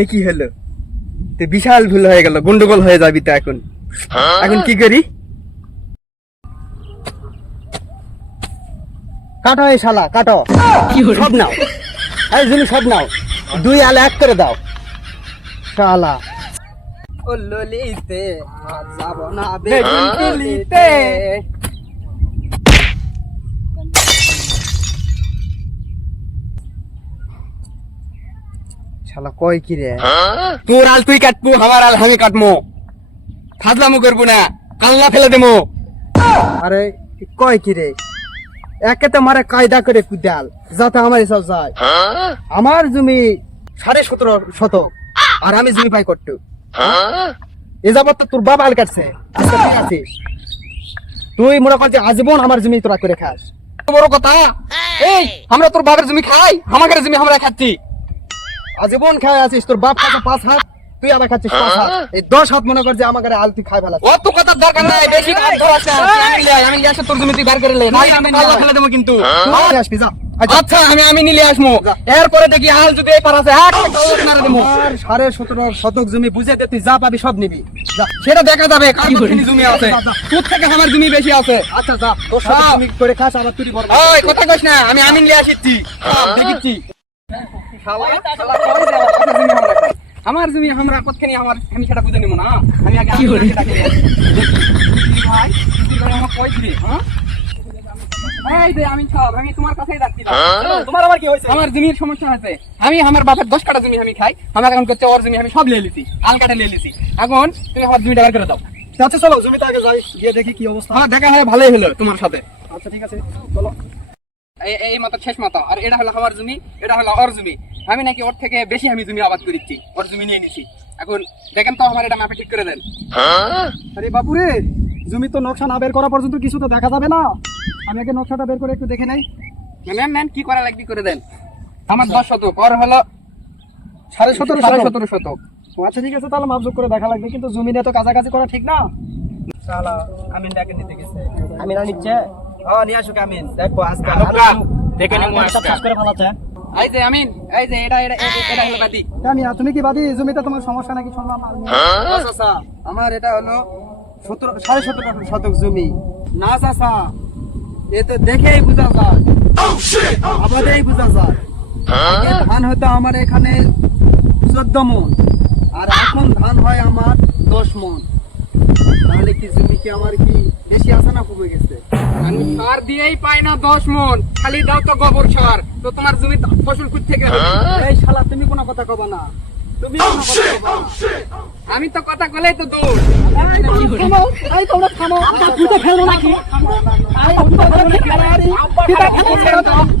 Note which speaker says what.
Speaker 1: এ কি হলো? তো বিশাল ভুল হয়ে গেল গন্ডগোল হয়ে যাবি তো এখন। এখন কি করি? কাটো এই শালা কাটো। সব নাও। এই জমি সব নাও। দুই আলে এক করে দাও। শালা। ও ললিতে যাব না শালা কয় কি রে? তোর আল তুই কাটবো আমার আল আমি কাটবো ফাজলামো করব না কাল্লা ফেলে দেবো। আরে কয় কি রে? একেতে মারে কায়দা করে কুদাল যাতে আমার এসব যায়। আমার জমি সাড়ে সতেরো শতক আর আমি জমি পাই করতে এ যাবত তো তোর বাবা আল কাটছে তুই আছিস। তুই মনে করছিস আজীবন আমার জমি তোরা করে খাস। বড় কথা এই আমরা তোর বাবার জমি খাই আমাদের জমি আমরা খাচ্ছি। আজীবন খাই আছিস তোর বাপ খাচ্ছে পাঁচ হাত তুই আবার খাচ্ছিস পাঁচ হাত। এই দশ হাত মনে কর যে আমাকে আল তুই খাই ফেলা
Speaker 2: অত কথার দরকার নাই বেশি ভাত ধরাচ্ছে না। আমি লিয়ে আসে তোর জমি তুই বার করে লে নাই আমি পাল্লা ফেলে দেবো কিন্তু।
Speaker 1: তুই আসবি যা। আচ্ছা।
Speaker 2: আচ্ছা আমি আমি নিলে আসব। এরপরে দেখি আল যদি এই পার আছে দেবো।
Speaker 1: আর সাড়ে সতেরো শতক জমি বুঝে দে তুই যা পাবি সব নিবি। যা।
Speaker 2: সেটা দেখা যাবে জমি আছে। তোর থেকে আমার জমি বেশি আছে।
Speaker 1: আচ্ছা যা। তোর সাথে
Speaker 2: হ্যাঁ।
Speaker 1: করে খাস আবার তুই
Speaker 2: কথা কইস না আমি আমি নিয়ে আসিছি দেখিছি আমার জমি আমরা কতখানি আমার আমি সেটা বুঝে নিব না। আমি আগে কি করে ভাই? আমার দিবি হ্যাঁ? আমি তোমার কাছেই
Speaker 1: তোমার আবার কি হয়েছে?
Speaker 2: আমার জমির সমস্যা আছে। আমি আমার বাপের দশ কাটা জমি আমি খাই। আমার এখন করতে ওর জমি আমি সব লিয়ে লিছি আল কাটা লিয়ে লিছি এখন তুমি আমার জমিটা বার করে দাও।
Speaker 1: আচ্ছা চলো জমিতে আগে যাই গিয়ে দেখি কি অবস্থা।
Speaker 2: হ্যাঁ দেখা হয় ভালোই হলো তোমার সাথে।
Speaker 1: আচ্ছা ঠিক আছে চলো।
Speaker 2: এই- এই মাথা শেষ মাথা। আর এটা হলো আমার জমি এটা হলো ওর জমি। আমি নাকি ওর থেকে বেশি আমি জমি আবাদ করেছি ওর জমি নিয়ে নিছি। এখন দেখেন তো আমার এটা মাপে ঠিক করে দেন।
Speaker 1: আরে বাপুরে জমি তো নকশা না বের করা পর্যন্ত কিছু তো দেখা যাবে না। আমি আগে নকশাটা বের করে একটু দেখে নেই।
Speaker 2: নেন নেন কি করা লাগবে করে দেন। আমার দশ শতক ওর হলো
Speaker 1: সাড়ে সতেরো
Speaker 2: সাড়ে সতেরো শতক।
Speaker 1: ও আচ্ছা ঠিক আছে তাহলে মাপজোক করে দেখা লাগবে কিন্তু জমি নিয়ে তো কাছাকাছি করা ঠিক না। শালা আমিন ডাকে নিতে গেছে। আমিন নিচ্ছে। হ্যাঁ নিয়ে আসুক আমিন। দেখো আজকে
Speaker 2: দেখে নেব আজকে।
Speaker 1: করে ফেলাচ্ছে
Speaker 2: এই যে আমিন এই যে এটা এটা এটা- এটা হলো বাদি
Speaker 1: কামিয়া তুমি কি বাদি জমিতে তোমার সমস্যা নাকি শুনলাম? চাচা, আমার এটা হলো সতেরো সাড়ে সতেরো শতক জমি। না চাষা এ তো দেখেই বোঝা যায়। আবাদেই বোঝা যায়। ধান হতো আমার এখানে চোদ্দ মন আর এখন ধান হয় আমার দশ মন। তাহলে কি জমি কি আমার কি বেশি আছে না কমে গেছে
Speaker 2: আমি সার দিয়েই পাই না দশ মন খালি দাও তো গোবর সার তো তোমার জমি ফসল কুত থেকে
Speaker 1: এই শালা তুমি কোনো কথা কবা না তুমি কোনো কথা কবা না
Speaker 2: আমি তো কথা বলেই তো দূর
Speaker 1: থামো, এই তোমরা থামো। আব্বা, তো ফেলব নাকি? আরে, তুই তো ফেলব নাকি?